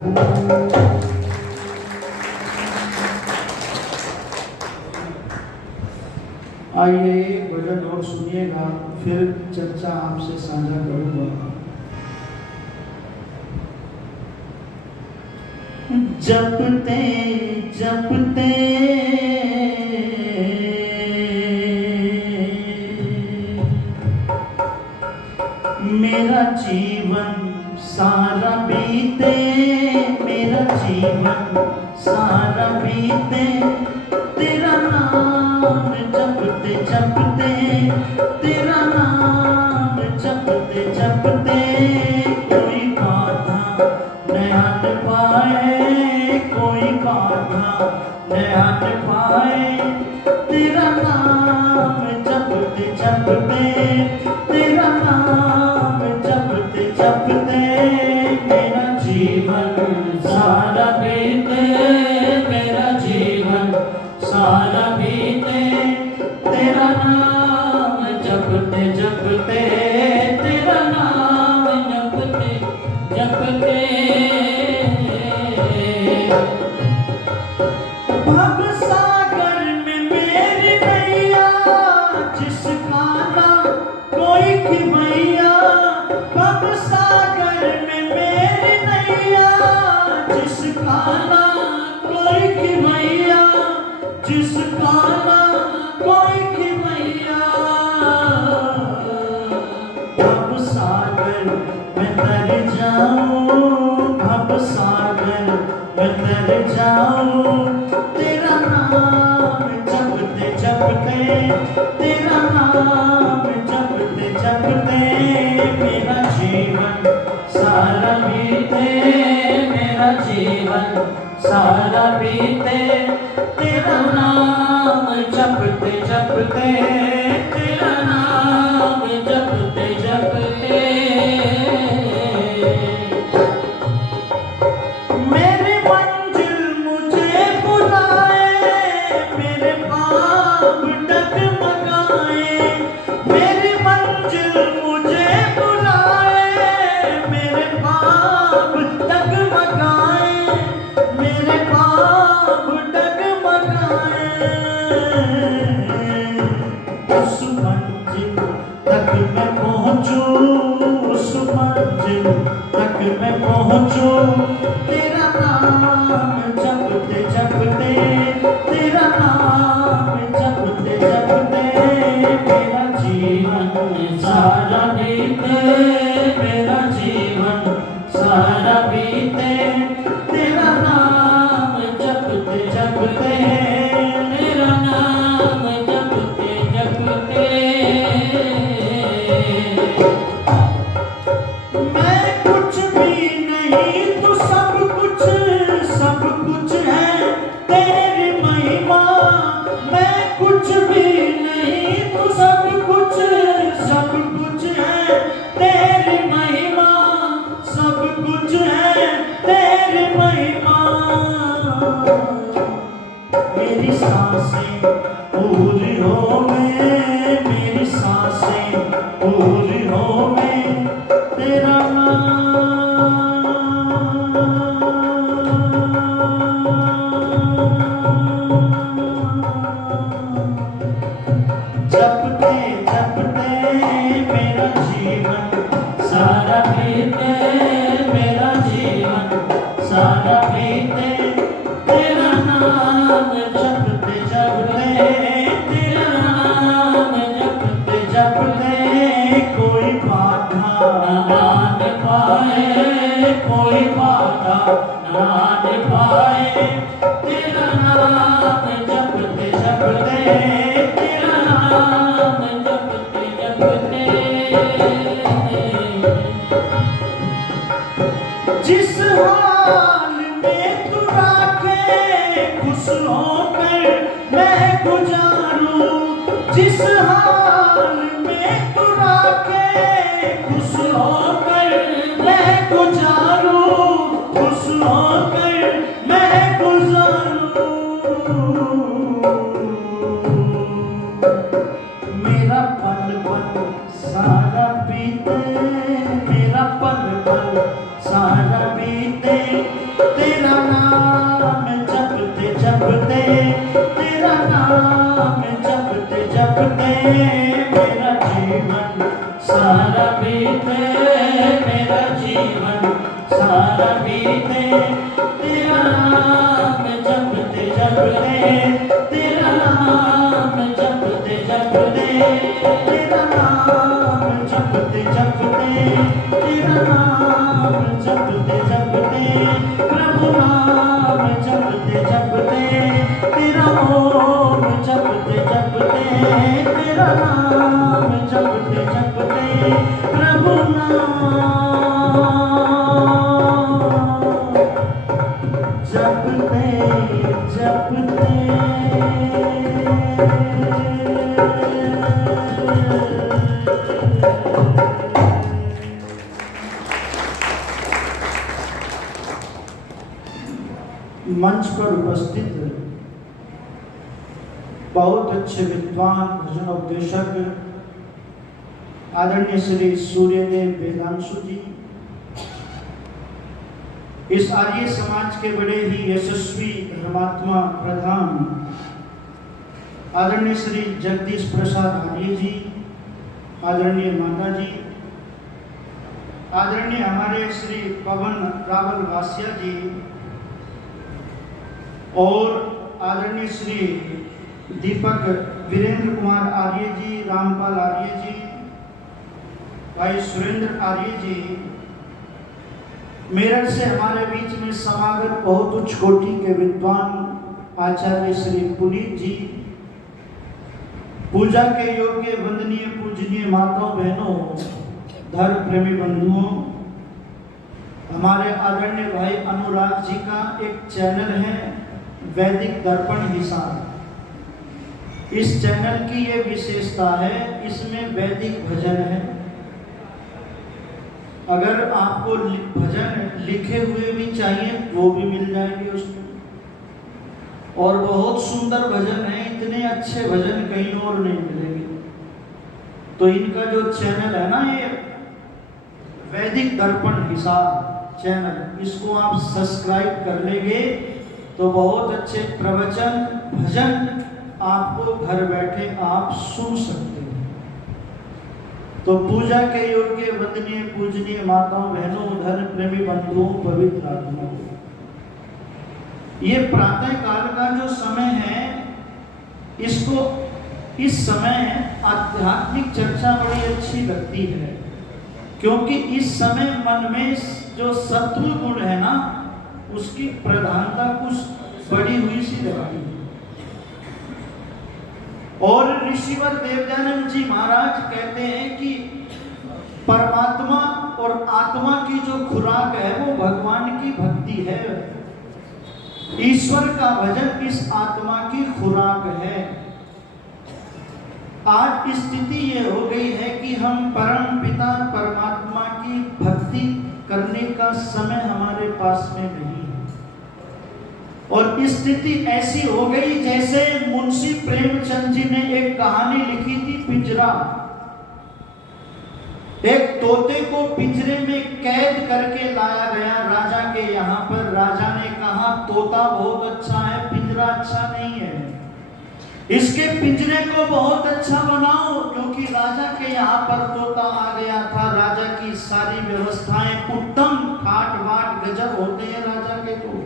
आइए एक भजन और सुनिएगा, फिर चर्चा आपसे साझा करूंगा। जपते जपते मेरा जीवन सारा बीते, मेरा जीवन सारा बीते, तेरा नाम जपते जपते, तेरा नाम जपते जपते, कोई बाधा न आने पाए, कोई बाधा न आने पाए, तेरा नाम जपते जपते, तेरा नाम जपते जपते, मेरा जीवन सारा बीते, मेरा जीवन सारा बीते, तेरा नाम जपते जपते, तेरा नाम जपते जपते। भव सागर में मेरी नैया, जिसका ना कोई खिवैया, भव सागर में मेरी नैया, जिसका ना कोई खिवैया, जिसका ना कोई खिवैया, भव सागर में तर जाऊं, भव सागर में तर जाऊं, तेरा नाम जपते जपते, तेरा नाम जपते जपते, मेरा जीवन सारा बीते, मेरा जीवन सारा बीते, तेरा नाम जपते जपते, तेरा नाम जपते जपते। मेरी मंजिल मुझे बुलाए, मेरे पाप डगमगाए, मेरी मंजिल मुझे बुलाए, मेरे पाप डगमगाए, मेरे पाप डगमगाए, उस मंजिल तक मैं पहुंचूं, उस मंजिल तक मैं पहुंचूं, तेरा नाम जपते जपते, तेरा नाम जपते जपते, मेरा जीवन सारा बीते, मेरा जीवन सारा बीते, तेरा नाम जपते जपते, तेरा नाम जपते जपते। मैं कुछ भी नहीं तो सब कुछ, सब कुछ है तेरी महिमा, मैं कुछ भी नहीं तो सब कुछ, सब कुछ है तेरी महिमा, सब कुछ है तेरी महिमा, मेरी सांसें पूरी होवे, मेरी सांसें पूरी होवे, तेरा जपते जपते, मेरा जीवन सारा बीते, मेरा जीवन सारा बीते, तेरा नाम जपते जपते, तेरा नाम जपते जपते, कोई बाधा न आने पाए, कोई बाधा न आने पाए, तेरा नाम जपते जपते, तेरा नाम जपते जपते। जिस हाल में तू राखे, खुश होकर मैं गुजारूं, जिस हाल में तू राखे, खुश होकर मैं गुजारूं, खुश होकर मैं गुजारूं, मेरा पल पल सारा बीते, मेरा पल पल सारा बीते, भी दे, तेरा नाम जपते जपते, तेरा नाम जपते जपते, तेरा नाम जपते जपते, तेरा नाम जपते जपते, प्रभु नाम जपते जपते, तेरा ओम जपते जपते, तेरा नाम जपते जपते, प्रभु जपते जपते। मंच पर उपस्थित बहुत अच्छे विद्वान भजन उपदेशक आदरणीय श्री सूर्यदेव वेदांशु जी, इस आर्य समाज के बड़े ही यशस्वी धर्मात्मा प्रधान आदरणीय श्री जगदीश प्रसाद आर्य जी, आदरणीय माता जी, आदरणीय हमारे श्री पवन रावल वासिया जी और आदरणीय श्री दीपक वीरेंद्र कुमार आर्य जी, रामपाल आर्य जी, भाई सुरेंद्र आर्य जी, मेरठ से हमारे बीच में समागत बहुत उच्च कोटि के विद्वान आचार्य श्री पुनीत जी, पूजा के योग्य वंदनीय पूजनीय माताओं बहनों, धर्म प्रेमी बंधुओं, हमारे आदरणीय भाई अनुराग जी का एक चैनल है वैदिक दर्पण हिसार। इस चैनल की ये विशेषता है, इसमें वैदिक भजन है। अगर आपको भजन लिखे हुए भी चाहिए वो भी मिल जाएंगे उसमें, और बहुत सुंदर भजन है, इतने अच्छे भजन कहीं और नहीं मिलेंगे। तो इनका जो चैनल है ना, ये वैदिक दर्पण हिसार चैनल, इसको आप सब्सक्राइब कर लेंगे तो बहुत अच्छे प्रवचन भजन आपको घर बैठे आप सुन सकते हैं। तो पूजा के योग्य वंदनीय पूजनीय माताओं बहनों, धर्म प्रेमी बंधुओं, पवित्र आत्माओं, ये प्रातः काल का जो समय है, इसको इस समय आध्यात्मिक चर्चा बड़ी अच्छी लगती है, क्योंकि इस समय मन में जो सत्व गुण है ना, उसकी प्रधानता कुछ बढ़ी हुई सी लगती है। और ऋषिवर देवदानंद जी महाराज कहते हैं कि परमात्मा और आत्मा की जो खुराक है वो भगवान की भक्ति है, ईश्वर का भजन इस आत्मा की खुराक है। आज स्थिति ये हो गई है कि हम परम पिता परमात्मा की भक्ति करने का समय हमारे पास में नहीं है, और स्थिति ऐसी हो गई जैसे मुंशी प्रेमचंद जी ने एक कहानी लिखी थी, पिंजरा। एक तोते को पिंजरे में कैद करके लाया गया राजा के यहाँ पर। राजा ने कहा तोता बहुत अच्छा है, पिंजरा अच्छा नहीं है, इसके पिंजरे को बहुत अच्छा बनाओ, क्योंकि राजा के यहाँ पर तोता आ गया था। राजा की सारी व्यवस्थाएं उत्तम, ठाट बाट गजब होते हैं राजा के। तो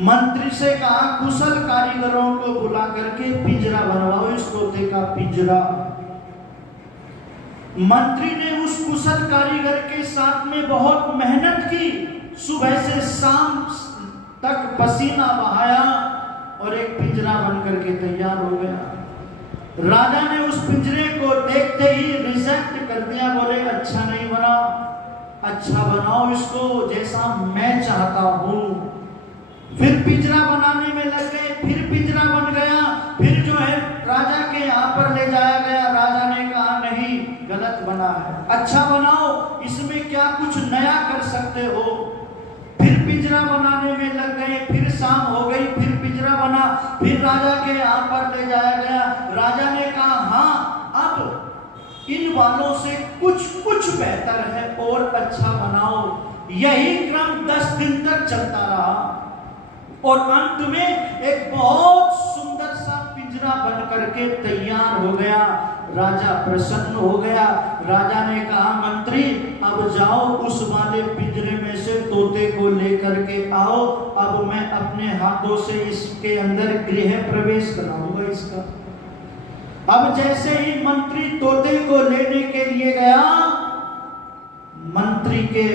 मंत्री से कहा कुशल कारीगरों को बुला करके पिंजरा बनवाओ, इस तोते का पिंजरा। मंत्री ने उस कुशल कारीगर के साथ में बहुत मेहनत की, सुबह से शाम तक पसीना बहाया और एक पिंजरा बन करके तैयार हो गया। राजा ने उस पिंजरे को देखते ही रिजेक्ट कर दिया, बोले अच्छा नहीं बना, अच्छा बनाओ इसको जैसा मैं चाहता हूं। फिर पिंजरा बनाने में लग गए, फिर पिंजरा बन गया, फिर जो है राजा के यहाँ पर ले जाया गया। राजा ने कहा नहीं, गलत बना है, अच्छा बनाओ, इसमें क्या कुछ नया कर सकते हो। फिर पिंजरा बनाने में लग गए, फिर शाम हो गई, फिर पिंजरा बना, फिर राजा के यहाँ पर ले जाया गया। राजा ने कहा हाँ, अब इन वालों से कुछ बेहतर है और अच्छा बनाओ। यही क्रम 10 दिन तक चलता रहा और अंत में एक बहुत सुंदर सा पिंजरा बन करके तैयार हो गया। राजा प्रसन्न हो गया। राजा ने कहा मंत्री अब जाओ उस वाले पिंजरे में से तोते को लेकर के आओ, अब मैं अपने हाथों से इसके अंदर गृह प्रवेश कराऊंगा इसका। अब जैसे ही मंत्री तोते को लेने के लिए गया, मंत्री के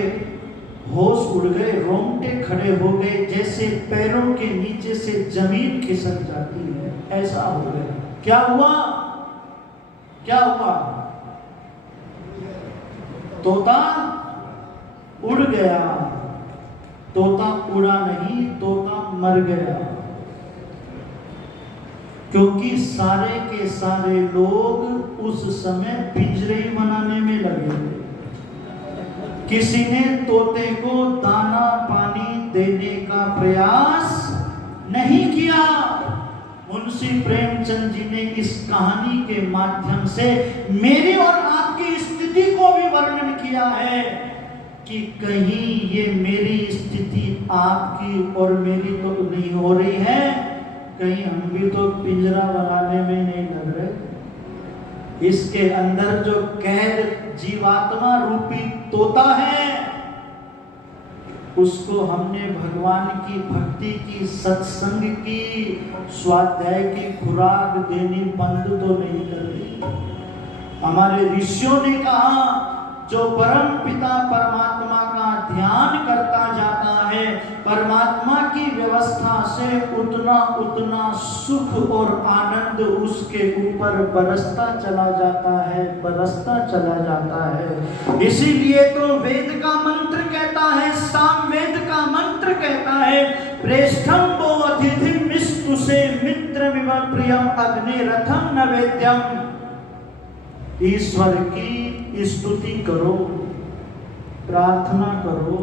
होश उड़ गए, रोंगटे खड़े हो गए, जैसे पैरों के नीचे से जमीन खिसक जाती है, ऐसा हो गया। क्या हुआ? क्या हुआ? तोता उड़ गया। तोता उड़ा नहीं, तोता मर गया, क्योंकि सारे के सारे लोग उस समय पिंजरे बनाने में लगे थे। किसी ने तोते को दाना पानी देने का प्रयास नहीं किया। मुंशी प्रेमचंद जी ने इस कहानी के माध्यम से मेरी और आपकी स्थिति को भी वर्णन किया है कि कहीं ये मेरी स्थिति आपकी और मेरी तो नहीं हो रही है, कहीं हम भी तो पिंजरा बनाने में नहीं लग रहे। इसके अंदर जो कैद जीवात्मा रूपी तोता है, उसको हमने भगवान की भक्ति की, सत्संग की, स्वाध्याय की खुराक देनी बंद तो नहीं कर दी। हमारे ऋषियों ने कहा जो परम पिता परमात्मा का ध्यान करता जाता है, परमात्मा की व्यवस्था से उतना उतना सुख और आनंद उसके ऊपर बरसता चला जाता है, बरसता चला जाता है। इसीलिए तो वेद का मंत्र कहता है, सामवेद का मंत्र कहता है, प्रेष्ठम वो अतिथिम मिस्तु से मित्रमिव प्रियम अग्निरथम नवेद्यम। ईश्वर की स्तुति करो, प्रार्थना करो,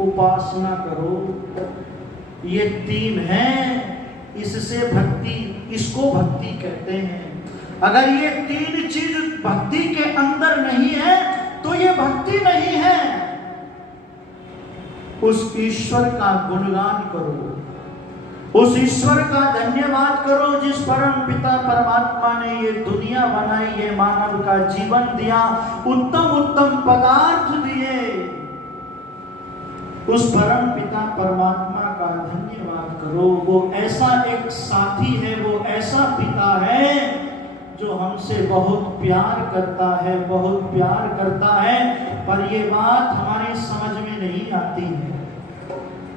उपासना करो, ये तीन है, इससे भक्ति, इसको भक्ति कहते हैं। अगर ये तीन चीज भक्ति के अंदर नहीं है तो ये भक्ति नहीं है। उस ईश्वर का गुणगान करो, उस ईश्वर का धन्यवाद करो जिस परम पिता परमात्मा ने ये दुनिया बनाई, ये मानव का जीवन दिया, उत्तम उत्तम पदार्थ दिए। उस परम पिता परमात्मा का धन्यवाद करो। वो ऐसा एक साथी है, वो ऐसा पिता है जो हमसे बहुत प्यार करता है, बहुत प्यार करता है। पर ये बात हमारी समझ में नहीं आती है।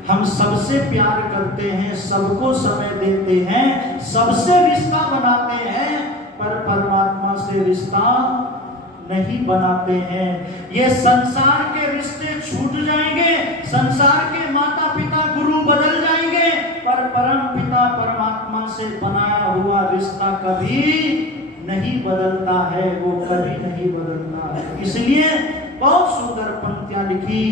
हम सबसे प्यार करते हैं, सबको समय देते हैं, सबसे रिश्ता बनाते हैं, पर परमात्मा से रिश्ता नहीं बनाते हैं। ये संसार के रिश्ते छूट जाएंगे, संसार के माता पिता गुरु बदल जाएंगे, पर परम पिता परमात्मा से बनाया हुआ रिश्ता कभी नहीं बदलता है, वो कभी नहीं बदलता है। इसलिए बहुत सुंदर पंक्तियां लिखी